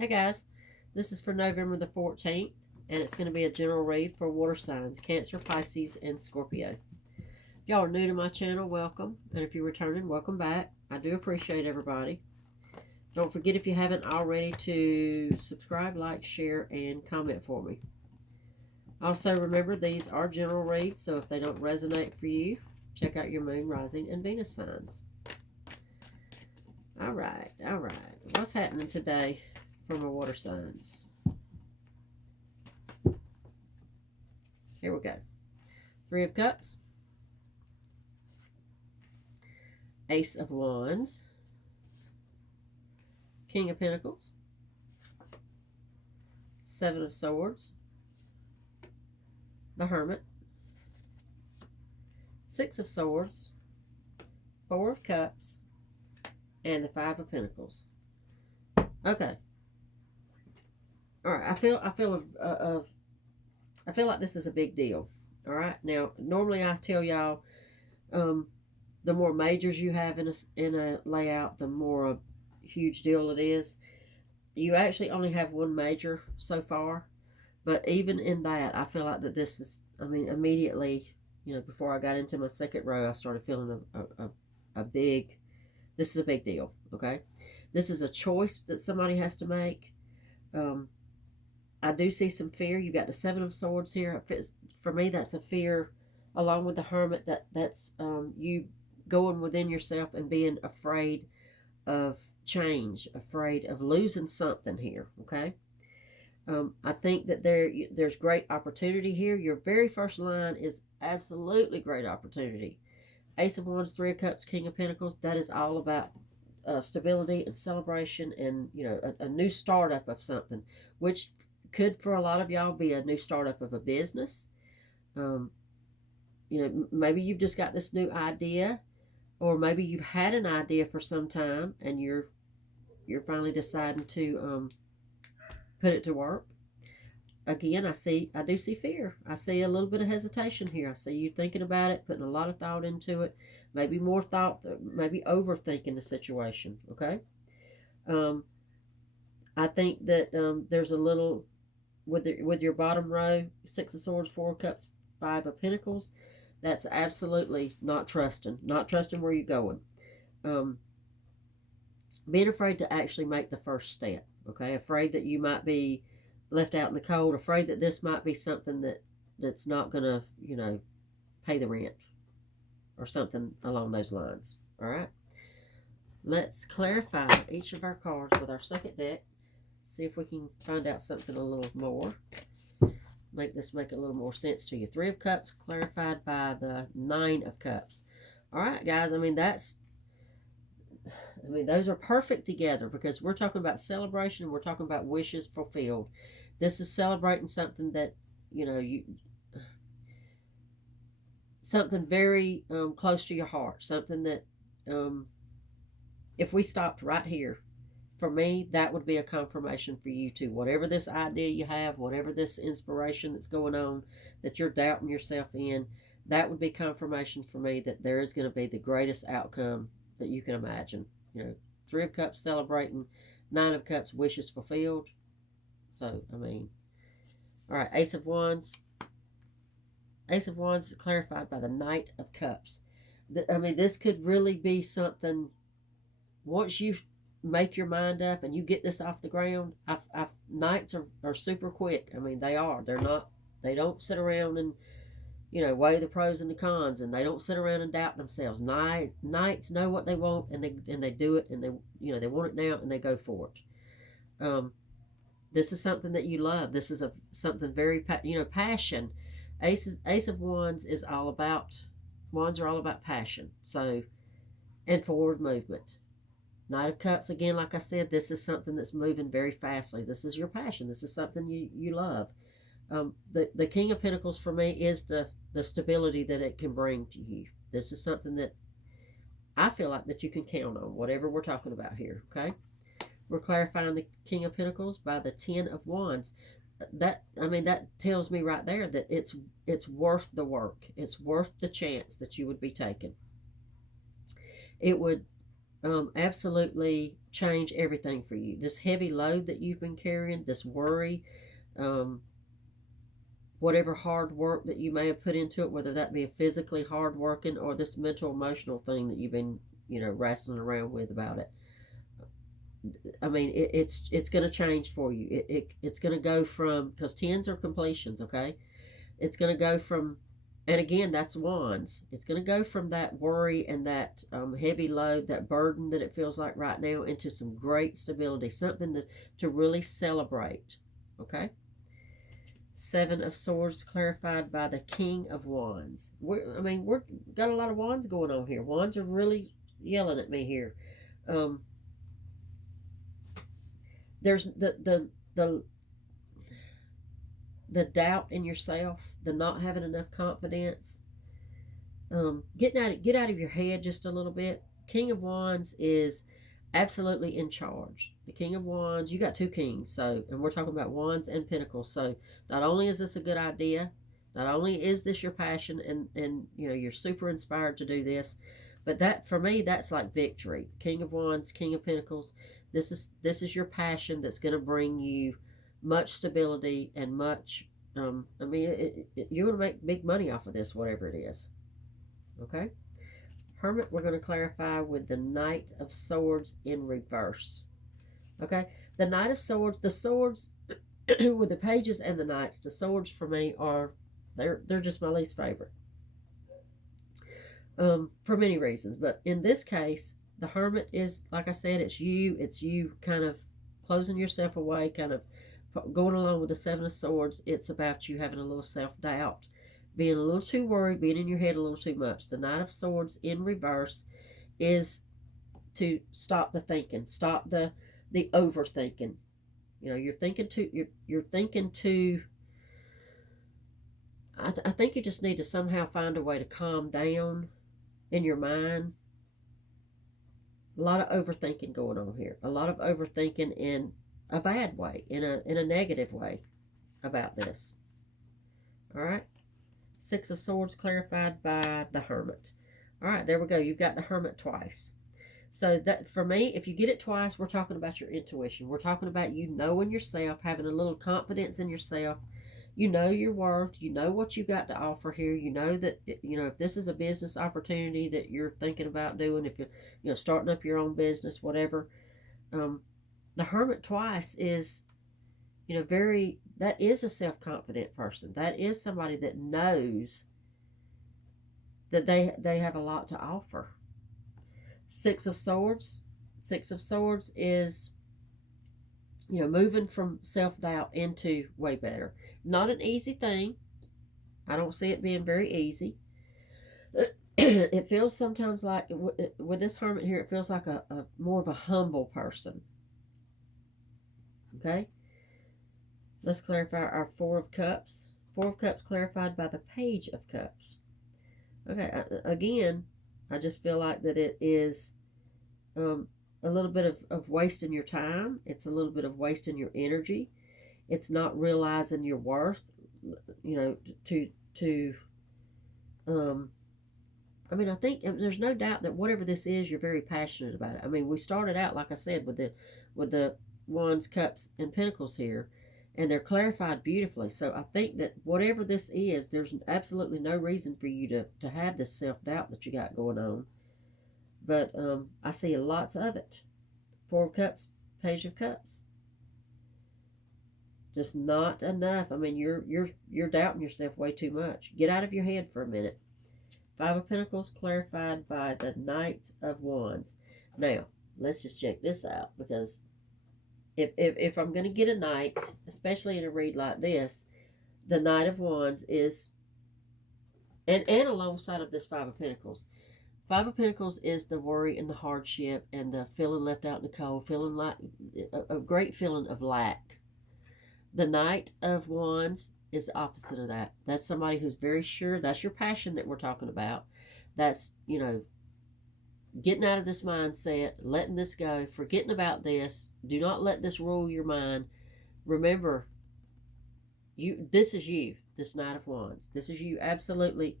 Hey guys, this is for November the 14th, and it's going to be a general read for water signs Cancer, Pisces, and Scorpio. If y'all are new to my channel, welcome. And if you're returning, welcome back. I do appreciate everybody. Don't forget, if you haven't already, to subscribe, like, share, and comment for me. Also, remember, these are general reads, so if they don't resonate for you, check out your moon, rising, and Venus signs. All right. What's happening today for my water signs? Here we go. Three of Cups, Ace of Wands, King of Pentacles, Seven of Swords, the Hermit, Six of Swords, Four of Cups, and the Five of Pentacles. Okay. All right. I feel like this is a big deal. All right. Now, normally I tell y'all, the more majors you have in a layout, the more a huge deal it is. You actually only have one major so far, but even in that, I feel like that this is. I mean, immediately, before I got into my second row, I started feeling a big. This is a big deal. Okay, this is a choice that somebody has to make. I do see some fear. You got the Seven of Swords here. For me, that's a fear, along with the Hermit. That's you going within yourself and being afraid of change, afraid of losing something here. Okay. I think that there's great opportunity here. Your very first line is absolutely great opportunity. Ace of Wands, Three of Cups, King of Pentacles. That is all about stability and celebration, and a new startup of something, which could for a lot of y'all be a new startup of a business. Maybe you've just got this new idea, or maybe you've had an idea for some time and you're finally deciding to put it to work. Again, I do see fear. I see a little bit of hesitation here. I see you thinking about it, putting a lot of thought into it, maybe more thought, maybe overthinking the situation. Okay. I think that there's a little with your bottom row, Six of Swords, Four of Cups, Five of Pentacles. That's absolutely not trusting where you're going. Being afraid to actually make the first step. Okay, afraid that you might be left out in the cold, afraid that this might be something that's not gonna pay the rent or something along those lines. All right, let's clarify each of our cards with our second deck. See if we can find out something a little more. Make a little more sense to you. Three of Cups clarified by the Nine of Cups. All right, guys. Those are perfect together because we're talking about celebration and we're talking about wishes fulfilled. This is celebrating something that, something very close to your heart. Something that, if we stopped right here, for me, that would be a confirmation for you too. Whatever this idea you have, whatever this inspiration that's going on that you're doubting yourself in, that would be confirmation for me that there is going to be the greatest outcome that you can imagine. Three of Cups celebrating, Nine of Cups wishes fulfilled. So, all right, Ace of Wands. Ace of Wands is clarified by the Knight of Cups. This could really be something once you make your mind up and you get this off the ground. Knights are super quick. They don't sit around and weigh the pros and the cons, and they don't sit around and doubt themselves. Knights know what they want, and they do it, and they want it now, and they go for it. This is something that you love. This is something very passion. Ace of Wands is all about. Wands are all about passion. So, and forward movement. Knight of Cups, again, like I said, this is something that's moving very fastly. This is your passion. This is something you love. The King of Pentacles for me is the stability that it can bring to you. This is something that I feel like that you can count on, whatever we're talking about here, okay? We're clarifying the King of Pentacles by the Ten of Wands. That tells me right there that it's worth the work. It's worth the chance that you would be taking. It would absolutely change everything for you. This heavy load that you've been carrying, this worry, um, whatever hard work that you may have put into it, whether that be a physically hard working or this mental emotional thing that you've been, wrestling around with about it. I mean, it's going to change for you. It's going to go from, because tens are completions, okay? It's going to go from, and again, that's wands. It's going to go from that worry and that heavy load, that burden that it feels like right now, into some great stability, something to really celebrate, okay? Seven of Swords clarified by the King of Wands. We're got a lot of wands going on here. Wands are really yelling at me here. There's the doubt in yourself, the not having enough confidence, get out of your head just a little bit. King of Wands is absolutely in charge. The King of Wands, you got two kings, and we're talking about Wands and Pentacles. So not only is this a good idea, not only is this your passion, and you're super inspired to do this, but that, for me, that's like victory. King of Wands, King of Pentacles. This is your passion that's going to bring you much stability and much. You're going to make big money off of this, whatever it is. Okay. Hermit, we're going to clarify with the Knight of Swords in reverse. Okay. The Knight of Swords, the swords with the pages and the knights, the swords for me they're just my least favorite. For many reasons, but in this case, the Hermit is, like I said, it's you kind of closing yourself away, kind of going along with the Seven of Swords. It's about you having a little self-doubt, being a little too worried, being in your head a little too much. The Knight of Swords in reverse is to stop the thinking, stop the overthinking. You're thinking too. I think you just need to somehow find a way to calm down in your mind. A lot of overthinking going on here. A lot of overthinking in a bad way, in a negative way about this. All right. Six of Swords clarified by the Hermit. All right, there we go. You've got the Hermit twice. So that, for me, if you get it twice, we're talking about your intuition. We're talking about you knowing yourself, having a little confidence in yourself. You know your worth. You know what you got to offer here. You know that, if this is a business opportunity that you're thinking about doing, if you're starting up your own business, whatever. The Hermit twice is, that is a self-confident person. That is somebody that knows that they have a lot to offer. Six of Swords. Six of Swords is, moving from self-doubt into way better. Not an easy thing. I don't see it being very easy. It feels sometimes like, with this Hermit here, it feels like a more of a humble person. Okay? Let's clarify our Four of Cups. Four of Cups clarified by the Page of Cups. Okay, again, I just feel like that it is a little bit of wasting your time. It's a little bit of wasting your energy. It's not realizing your worth, I think there's no doubt that whatever this is, you're very passionate about it. We started out, like I said, with the Wands, Cups, and Pentacles here, and they're clarified beautifully. So I think that whatever this is, there's absolutely no reason for you to have this self-doubt that you got going on. But I see lots of it. Four of Cups, Page of Cups. Just not enough. You're doubting yourself way too much. Get out of your head for a minute. Five of Pentacles clarified by the Knight of Wands. Now, let's just check this out, because if I'm going to get a knight, especially in a read like this, the Knight of Wands is, and alongside of this Five of Pentacles. Five of Pentacles is the worry and the hardship and the feeling left out in the cold, feeling like a great feeling of lack. The Knight of Wands is the opposite of that. That's somebody who's very sure. That's your passion that we're talking about. That's, getting out of this mindset, letting this go, forgetting about this. Do not let this rule your mind. Remember, this is you, this Knight of Wands. This is you absolutely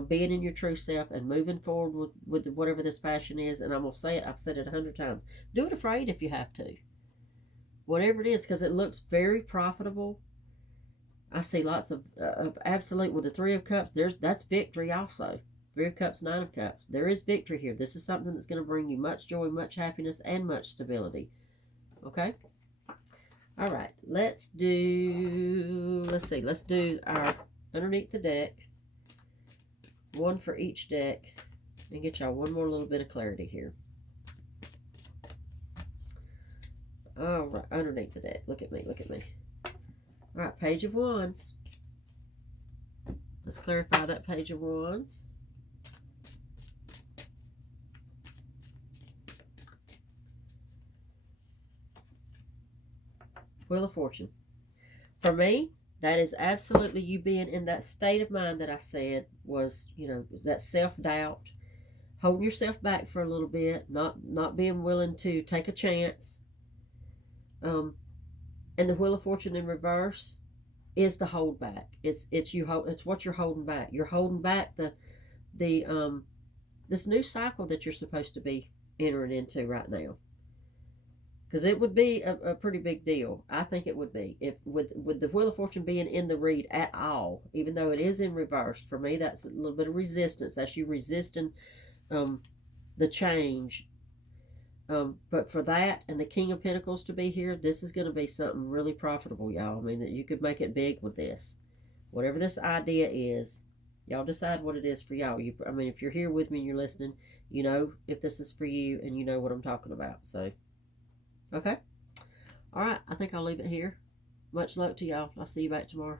being in your true self and moving forward with whatever this passion is. And I'm going to say it, I've said it 100 times. Do it afraid if you have to. Whatever it is, because it looks very profitable. I see lots of absolute with the Three of Cups. That's victory also. Three of Cups, Nine of Cups. There is victory here. This is something that's going to bring you much joy, much happiness, and much stability. Okay? All right. Let's do our underneath the deck. One for each deck. And get y'all one more little bit of clarity here. All right. Underneath the deck. Look at me. Look at me. All right, Page of Wands. Let's clarify that Page of Wands. Wheel of Fortune. For me, that is absolutely you being in that state of mind that I said was, was that self-doubt, holding yourself back for a little bit, not being willing to take a chance. And the Wheel of Fortune in reverse is the hold back. It's what you're holding back. You're holding back the this new cycle that you're supposed to be entering into right now. Because it would be a pretty big deal. I think it would be. If with the Wheel of Fortune being in the read at all, even though it is in reverse, for me that's a little bit of resistance. That's you resisting the change. But for that and the King of Pentacles to be here, this is going to be something really profitable, y'all. I mean, that you could make it big with this. Whatever this idea is, y'all decide what it is for y'all. I mean, if you're here with me and you're listening, you know if this is for you and you know what I'm talking about. So, okay. All right. I think I'll leave it here. Much luck to y'all. I'll see you back tomorrow.